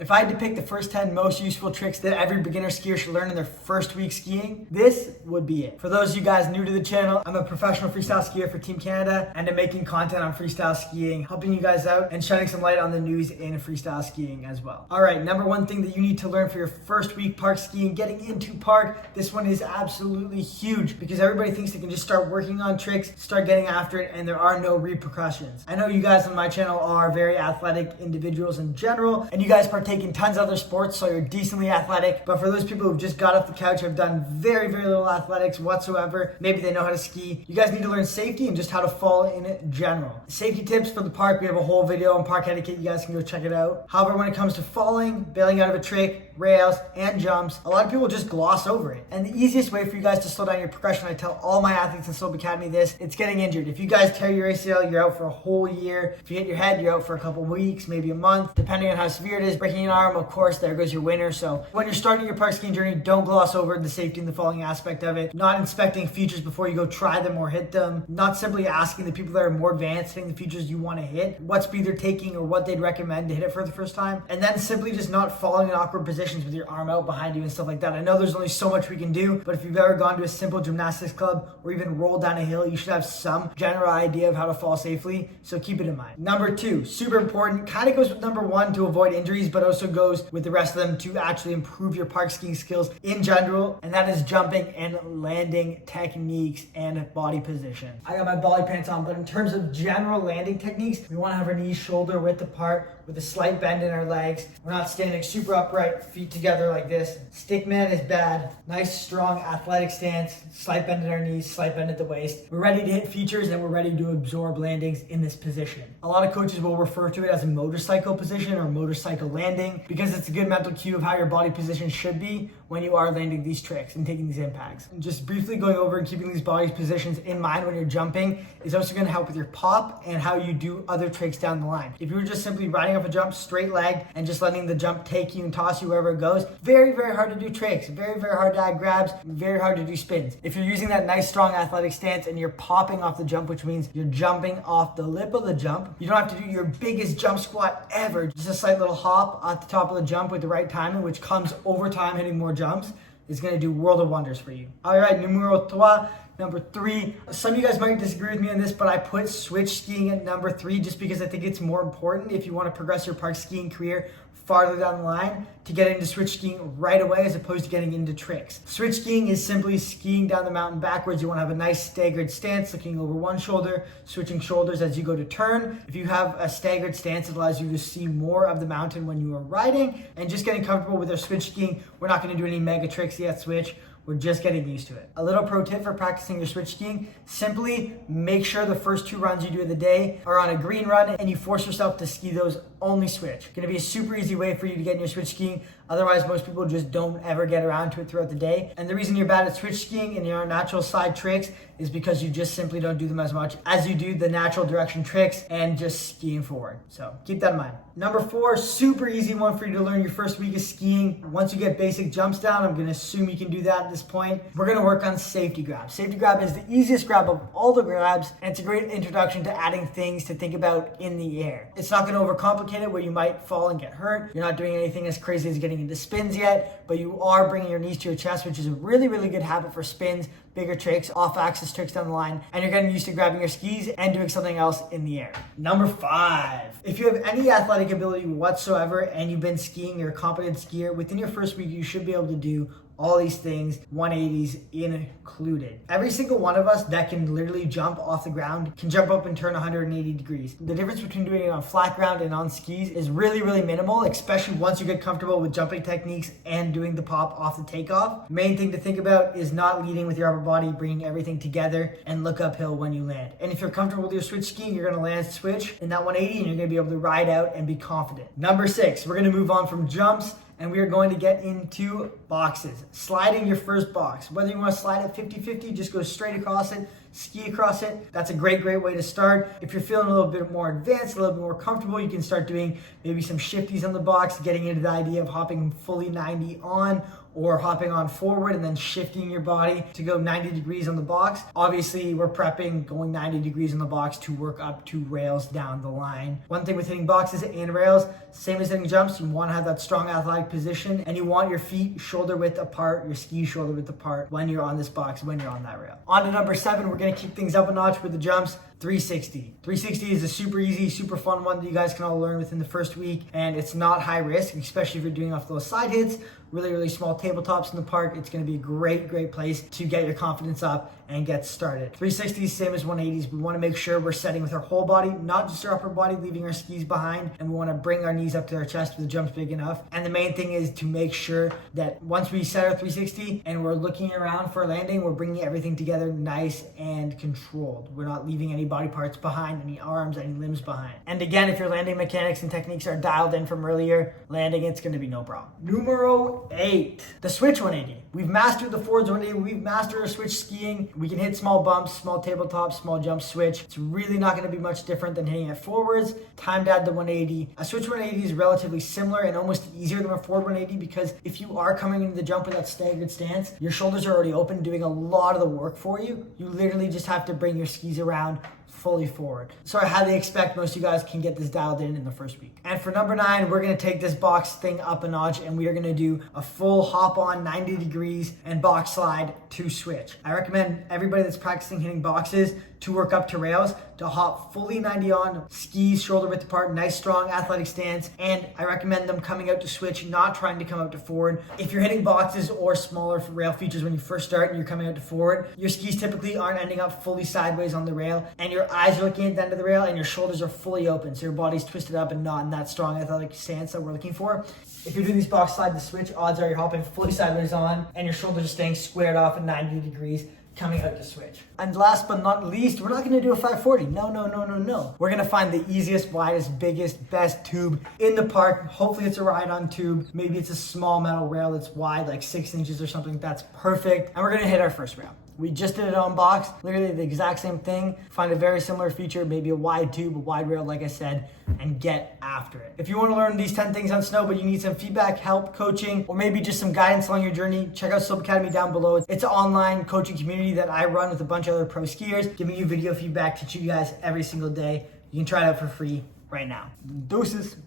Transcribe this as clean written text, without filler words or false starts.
If I had to pick the first 10 most useful tricks that every beginner skier should learn in their first week skiing, this would be it. For those of you guys new to the channel, I'm a professional freestyle skier for Team Canada, and I'm making content on freestyle skiing, helping you guys out and shining some light on the news in freestyle skiing as well. All right, number one thing that you need to learn for your first week park skiing, getting into park, this one is absolutely huge because everybody thinks they can just start working on tricks, start getting after it, and there are no repercussions. I know you guys on my channel are very athletic individuals in general, and you guys partake in tons of other sports, so you're decently athletic. But for those people who've just got off the couch, have done very, very little athletics whatsoever, maybe they know how to ski, you guys need to learn safety and just how to fall in general. Safety tips for the park, we have a whole video on park etiquette, you guys can go check it out. However, when it comes to falling, bailing out of a trick, rails, and jumps, a lot of people just gloss over it. And the easiest way for you guys to slow down your progression, I tell all my athletes in Slope Academy this, it's getting injured. If you guys tear your ACL, you're out for a whole year. If you hit your head, you're out for a couple weeks, maybe a month, depending on how severe it is. Breaking an arm, of course, there goes your winner. So when you're starting your park skiing journey, don't gloss over the safety and the falling aspect of it. Not inspecting features before you go try them or hit them. Not simply asking the people that are more advanced hitting the features you want to hit, what speed they're taking or what they'd recommend to hit it for the first time. And then simply just not falling in awkward positions with your arm out behind you and stuff like that. I know there's only so much we can do, but if you've ever gone to a simple gymnastics club or even rolled down a hill, you should have some general idea of how to fall safely. So keep it in mind. Number two, super important, kind of goes with number one to avoid injuries, but also goes with the rest of them to actually improve your park skiing skills in general, and that is jumping and landing techniques and body position. I got my bolly pants on, but in terms of general landing techniques, we want to have our knees shoulder width apart with a slight bend in our legs. We're not standing super upright, feet together like this. Stickman is bad. Nice, strong, athletic stance, slight bend in our knees, slight bend at the waist. We're ready to hit features and we're ready to absorb landings in this position. A lot of coaches will refer to it as a motorcycle position or motorcycle landing because it's a good mental cue of how your body position should be when you are landing these tricks and taking these impacts. And just briefly going over and keeping these body positions in mind when you're jumping is also going to help with your pop and how you do other tricks down the line. If you were just simply riding off a jump straight leg and just letting the jump take you and toss you wherever it goes, very, very hard to do tricks, very, very hard to add grabs, very hard to do spins. If you're using that nice, strong athletic stance and you're popping off the jump, which means you're jumping off the lip of the jump, you don't have to do your biggest jump squat ever, just a slight little hop at the top of the jump with the right timing, which comes over time hitting more jumps, is going to do world of wonders for you. All right, numero trois. Number three, some of you guys might disagree with me on this, but I put switch skiing at number three just because I think it's more important if you want to progress your park skiing career farther down the line to get into switch skiing right away as opposed to getting into tricks. Switch skiing is simply skiing down the mountain backwards. You want to have a nice staggered stance, looking over one shoulder, switching shoulders as you go to turn. If you have a staggered stance, it allows you to see more of the mountain when you are riding and just getting comfortable with our switch skiing. We're not going to do any mega tricks yet, switch. We're just getting used to it. A little pro tip for practicing your switch skiing, simply make sure the first two runs you do of the day are on a green run and you force yourself to ski those only switch. Gonna be a super easy way for you to get in your switch skiing. Otherwise, most people just don't ever get around to it throughout the day. And the reason you're bad at switch skiing and your natural side tricks is because you just simply don't do them as much as you do the natural direction tricks and just skiing forward. So keep that in mind. Number four, super easy one for you to learn your first week of skiing. Once you get basic jumps down, I'm gonna assume you can do that at this point. We're gonna work on safety grab. Safety grab is the easiest grab of all the grabs, and it's a great introduction to adding things to think about in the air. It's not gonna overcomplicate it where you might fall and get hurt. You're not doing anything as crazy as getting into spins yet, but you are bringing your knees to your chest, which is a really, really good habit for spins, bigger tricks, off-axis tricks down the line, and you're getting used to grabbing your skis and doing something else in the air. Number five, if you have any athletic ability whatsoever and you've been skiing, you're a competent skier, within your first week, you should be able to do all these things, 180s included. Every single one of us that can literally jump off the ground can jump up and turn 180 degrees. The difference between doing it on flat ground and on skis is really, really minimal, especially once you get comfortable with jumping techniques and doing the pop off the takeoff. Main thing to think about is not leading with your upper body, bringing everything together and look uphill when you land. And if you're comfortable with your switch skiing, you're gonna land switch in that 180 and you're gonna be able to ride out and be confident. Number six, we're gonna move on from jumps and we are going to get into boxes. Sliding your first box. Whether you want to slide it 50-50, just go straight across it, ski across it. That's a great way to start. If you're feeling a little bit more advanced, a little bit more comfortable, you can start doing maybe some shifties on the box, getting into the idea of hopping fully 90 on or hopping on forward and then shifting your body to go 90 degrees on the box. Obviously, we're prepping going 90 degrees on the box to work up to rails down the line. One thing with hitting boxes and rails, same as hitting jumps, you want to have that strong athletic position, and you want your feet shoulder width apart, your skis shoulder width apart when you're on this box, when you're on that rail. On to number 7, we're going to keep things up a notch with the jumps. 360. 360 is a super easy, super fun one that you guys can all learn within the first week, and it's not high risk, especially if you're doing off those side hits, really small tabletops in the park. It's going to be a great place to get your confidence up and get started. 360 is same as 180s. We want to make sure we're setting with our whole body, not just our upper body, leaving our skis behind, and we want to bring our knees up to our chest with the jumps big enough. And the main thing is to make sure that once we set our 360 and we're looking around for a landing, we're bringing everything together nice and controlled. We're not leaving any body parts behind, any arms, any limbs behind. And again, if your landing mechanics and techniques are dialed in from earlier, landing it's going to be no problem. Numero 8, the switch 180. We've mastered the forwards 180. We've mastered our switch skiing. We can hit small bumps, small tabletops, small jump switch. It's really not going to be much different than hitting it forwards. Time to add the 180. A switch 180 is relatively similar and almost easier than a forward 180 because if you are coming into the jump with that staggered stance, your shoulders are already open, doing a lot of the work for you. You literally just have to bring your skis around fully forward. So I highly expect most of you guys can get this dialed in the first week. And for number 9, we're going to take this box thing up a notch and we are going to do a full hop on 90 degrees and box slide to switch. I recommend everybody that's practicing hitting boxes to work up to rails to hop fully 90 on, skis shoulder width apart, nice strong athletic stance, and I recommend them coming out to switch, not trying to come out to forward. If you're hitting boxes or smaller rail features when you first start and you're coming out to forward, your skis typically aren't ending up fully sideways on the rail and your eyes are looking at the end of the rail and your shoulders are fully open, so your body's twisted up and not in that strong athletic stance that we're looking for. If you're doing these box slide to switch, odds are you're hopping fully sideways on and your shoulders are staying squared off at 90 degrees coming out to switch. And last but not least, we're not going to do a 540. No. We're going to find the easiest, widest, biggest, best tube in the park. Hopefully it's a ride-on tube. Maybe it's a small metal rail that's wide, like 6 inches or something. That's perfect. And we're going to hit our first rail. We just did it on box, literally the exact same thing. Find a very similar feature, maybe a wide tube, a wide rail, like I said, and get after it. If you want to learn these 10 things on snow, but you need some feedback, help, coaching, or maybe just some guidance along your journey, check out Slope Academy down below. It's an online coaching community that I run with a bunch of other pro skiers, giving you video feedback, teaching you guys every single day. You can try it out for free right now. Deuces.